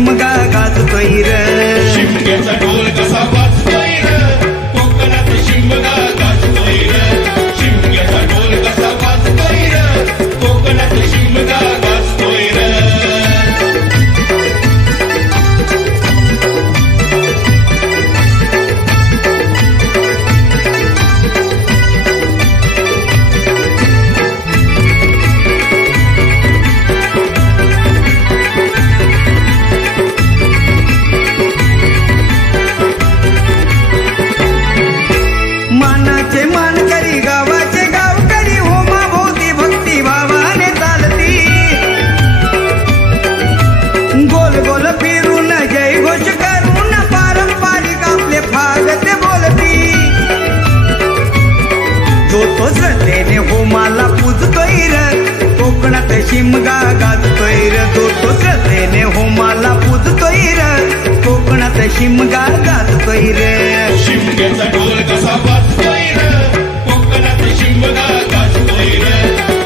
शिमगा गाजतोय र शिमग्याचा ढोल कसा वाजतोय र कोकणात शिमगा गाजतोय र शिमग्याचा ढोल कसा वाजतोय र कोकणात शिमगा गाजतोय र मानाचे मानकरी गावाचे गावकरी होमा भोवती भक्ती भावाने चालती गोल गोल फिरून जय घोष करून पारंपरिक आपले फागते बोलती जो तो श्रद्धेने होमाला पूजतोय र कोकणात शिमगा गाजतोय र जो तो श्रद्धेने होमाला पूजतोय र कोकणात शिमगा गाजतोय र शिमग्याचा ढोल कसा वाजतोय र कोकणात शिमगा गाजतोय र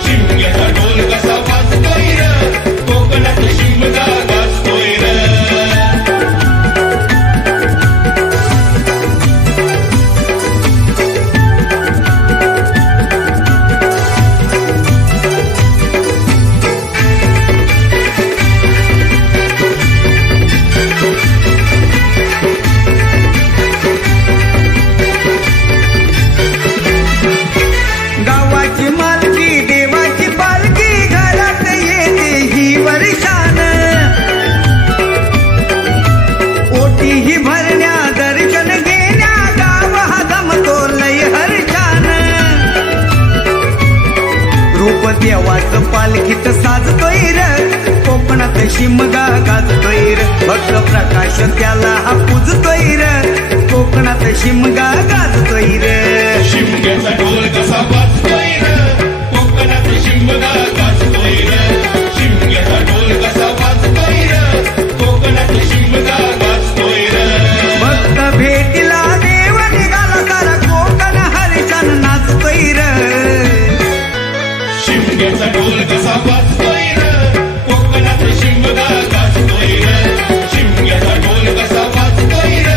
शिमग्याचा ढोल कसा वाजतोय र कोकणात शिमगा गाजतोय र गावाची मालकी देवाची पालखी घरात येते ही वर्षान ओटी ही भरण्या दर्शन घेण्या गाव हा जमतो लय हर्षान रूप देवाचं पालखीत साजतोय र कोकणात शिमगा गाजतोय र भक्त प्रकाश त्याला हा पूजतोय र कोकणात शिमगा गाजतोय र शिमग्याचा ढोल कसा वाजतोय र कोकणात शिमगा गाजतोय र शिमग्याचा ढोल कसा वाजतोय र कोकणात शिमगा गाजतोय र भक्त भेटीला देव निघाला सारा कोकण हरिशन नाचतोय र शिमग्याचा ढोल कसा वाजतोय र कोकणात शिमगा गाजतोय र शिमग्याचा ढोल कसा वाजतोय र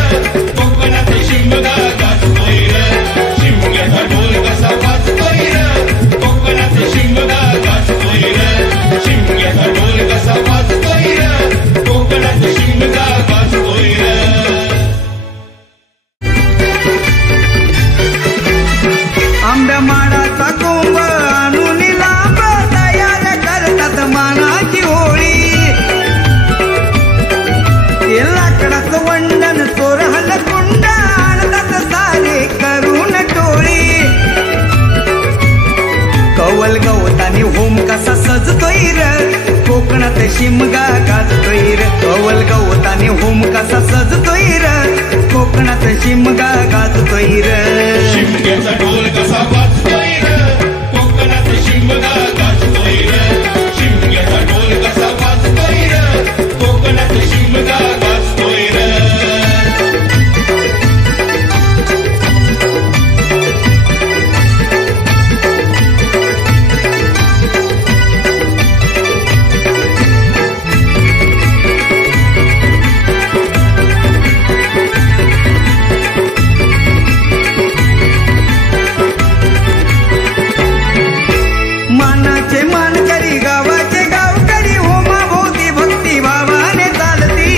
कोकणात शिमगा गाजतोय र शिमग्याचा ढोल कसा वाजतोय र कोकणात शिमगा गाजतोय र शिमग्याचा ढोल कसा वाजतोय र कोकणात शिमगा गाजतोय र आंब्या माडाचा कोंब आणून लांब तयार करतात मानाची होळी हे लाकडाचं वंडन चोरहल कुंड आणतात सारे करून टोळी कवल गवताने होम कसा सजतोय र कोकणात शिमगा गाजतोय र कवल गवताने होम कसा सजतोय र कोकणात शिमगा गाजतोय र शिमग्याचा ढोल कसा वाजतोय र कोकणात शिमगा गाजतोय र शिमग्याचा ढोल कसा वाजतोय र कोकणात शिमगा गाजतोय र मानाचे मानकरी गावाचे गावकरी होमा भोवती भक्ती भावाने चालती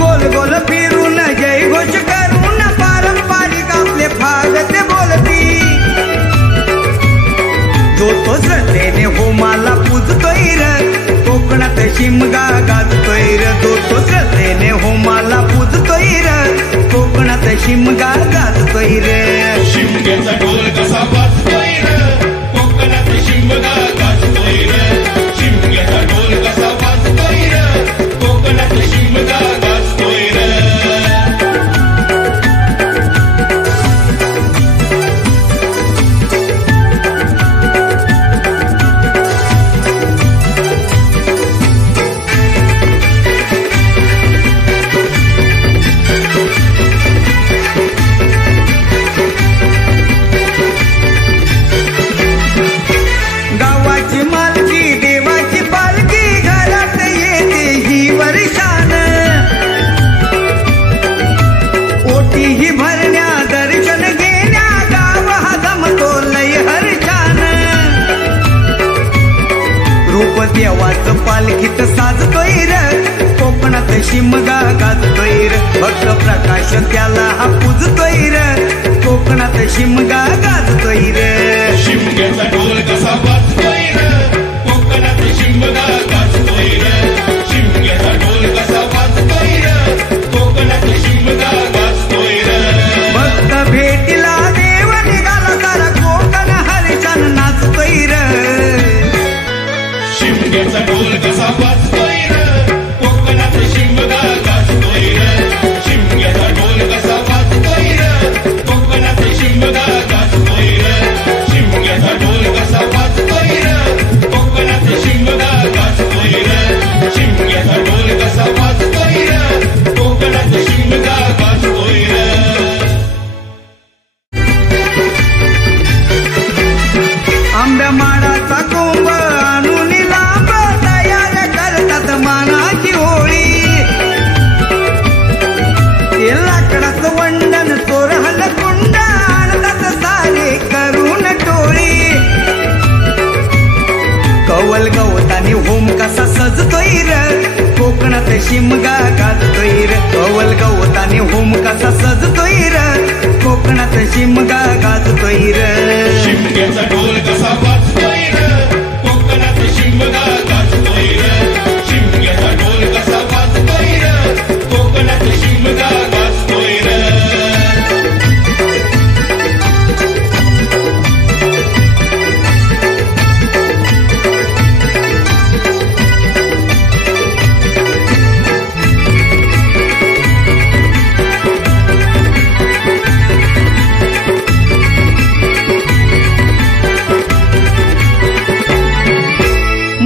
गोल गोल फिरून जय घोष करून पारंपरिक आपले फागते बोलती जो तो श्रद्धेने होमाला पूजतोय र कोकणात शिमगा गाजतोय र जो तो श्रद्धेने होमाला पूजतोय र कोकणात शिमगा गाजतोय र शिमग्याचा ढोल कसा वाजतोय र कोकणात शिमगा गाजतोय र शिमग्याचा ढोल कसा वाजतोय र कोकणात शिमगा गाजतोय र शिमगा गाजतोय र भक्त प्रकाश त्याला हा पूजतोय र कोकणात शिमगा गाजतोय र शिमग्याचा ढोल कसा वाजतोय र कोकणात शिमगा गाजतोय र शिमग्याचा ढोल कसा वाजतोय र कोकणात शिमगा गाजतोय र भक्त भेटीला देव निघाला सारा कोकण हरिचन नाचतोय र शिमग्याचा ढोल कसा वाजतोय र कोकणात शिमगा गाजतोय र शिमग्याचा ढोल कसा वाजतोय र कोकणात शिमगा गाजतोय र शिमग्याचा ढोल कसा वाजतोय र कोकणात शिमगा गाजतोय र शिमग्याचा ढोल कसा वाजतोय र कोकणात शिमगा गाजतोय र आंब्या माडाचा कोंब आणून लांब तयार करतात मानाची होळी ते लाकडाचं वंडन चोरहल कुंड आणतात सारे करून टोळी कवल गवताने होम कसा सजतोय र कोकणात शिमगा गाजतोय र कवल गवताने होम कसा सजतोय र कोकणात शिमगा गाजतोय र शिमग्याचा ढोल कसा वाजतोय र कोकणात शिमगा गाजतोय र शिमग्याचा ढोल कसा वाजतोय र कोकणात शिमगा गाजतोय र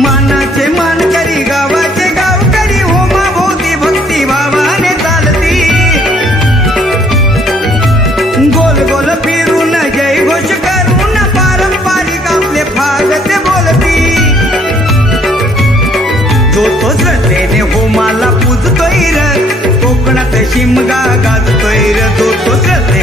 मानाचे मानकरी गावाचे गावकरी होमा भोवती भक्ती भावाने चालती गोल गोल फिरून जय घोष करून पारंपरिक आपले फागते बोलती जो तो श्रद्धेने होमाला पूजतोय र कोकणात शिमगा गाजतोय र जो तो श्रद्धेने